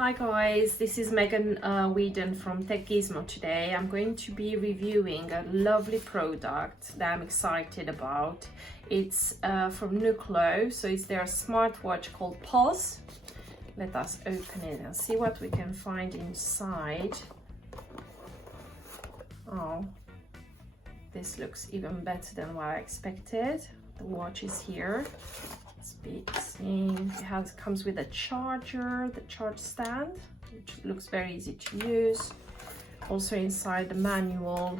Hi guys, this is Megan Whedon from Tech Gizmo. Today I'm going to be reviewing a lovely product that I'm excited about. It's from Neuclo, so it's their smartwatch called Pulse. Let us open it and see what we can find inside. Oh, this looks even better than what I expected. The watch is here. It comes with a charger, the charge stand, which looks very easy to use. Also inside the manual,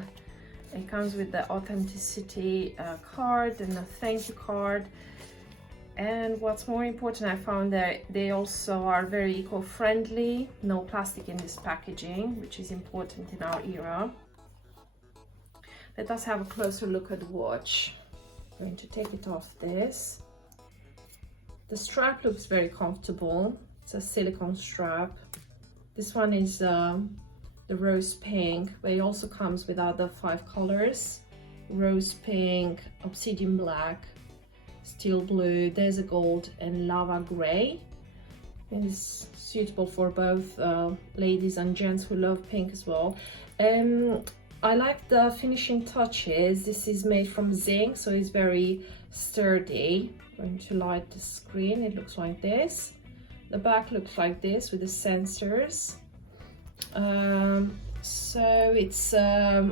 it comes with the authenticity card and a thank you card. And what's more important, I found that they also are very eco-friendly, no plastic in this packaging, which is important in our era. Let us have a closer look at the watch. I'm going to take it off this. The strap looks very comfortable. It's a silicone strap. This one is the rose pink, but it also comes with other 5 colors. Rose pink, obsidian black, steel blue, desert gold, and lava gray. It is suitable for both ladies and gents who love pink as well. I like the finishing touches. This is made from zinc, so it's very sturdy. I'm going to light the screen. It looks like this. The back looks like this with the sensors. So it's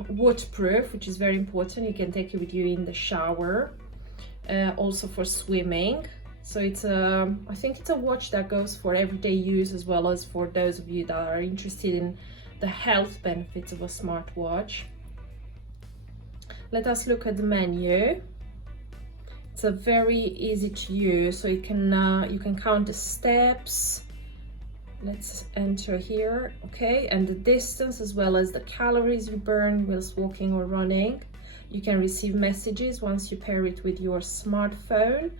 waterproof, which is very important. You can take it with you in the shower, also for swimming. So it's I think it's a watch that goes for everyday use, as well as for those of you that are interested in the health benefits of a smartwatch. Let us look at the menu. It's a very easy to use, so you can count the steps. Let's enter here, okay, and the distance as well as the calories you burn whilst walking or running. You can receive messages once you pair it with your smartphone.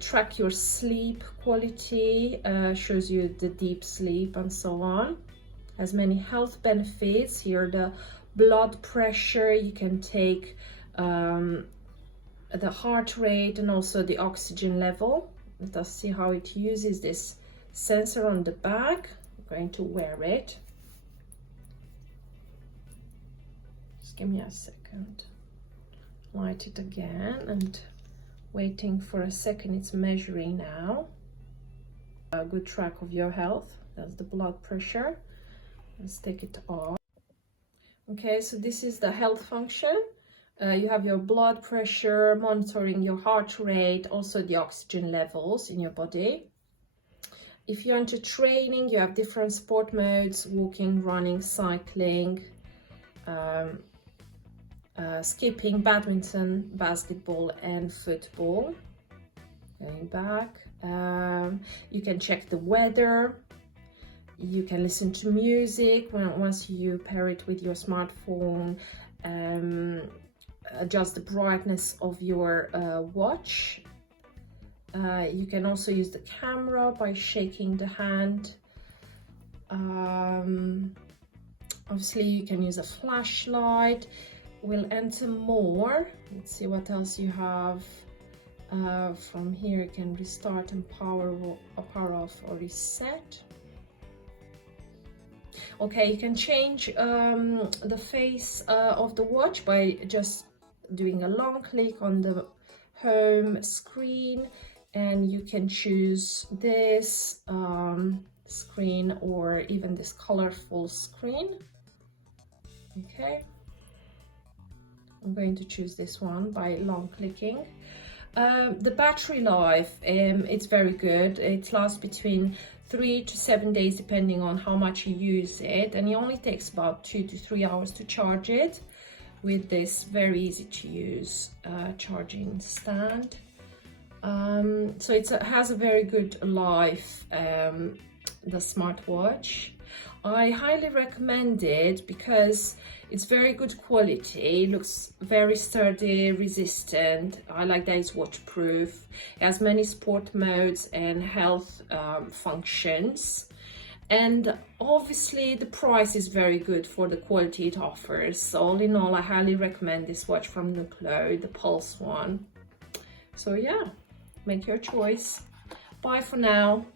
Track your sleep quality, shows you the deep sleep and so on. Has many health benefits. Here the blood pressure, you can take the heart rate and also the oxygen level. Let us see how it uses this sensor on the back. I'm going to wear it. Just give me a second. Light it again and waiting for a second. It's measuring now. A good track of your health. That's the blood pressure. Let's take it off. Okay, so this is the health function. You have your blood pressure, monitoring your heart rate, also the oxygen levels in your body. If you're into training, you have different sport modes: walking, running, cycling, skipping, badminton, basketball, and football. Going back, you can check the weather. You can listen to music once you pair it with your smartphone. Adjust the brightness of your watch. You can also use the camera by shaking the hand. Obviously you can use a flashlight. We'll enter more. Let's see what else you have. From here you can restart and power off or reset. Okay, you can change the face of the watch by just doing a long click on the home screen, and you can choose this screen or even this colorful screen. Okay, I'm going to choose this one by long clicking. The battery life, it's very good. It lasts between 3 to 7 days depending on how much you use it, and it only takes about 2 to 3 hours to charge it with this very easy to use charging stand. So it has a very good life, the smartwatch. I highly recommend it because it's very good quality. It looks very sturdy, resistant. I like that it's waterproof. It has many sport modes and health functions. And obviously the price is very good for the quality it offers. So all in all, I highly recommend this watch from Neuclo, the Pulse one. So yeah, make your choice. Bye for now.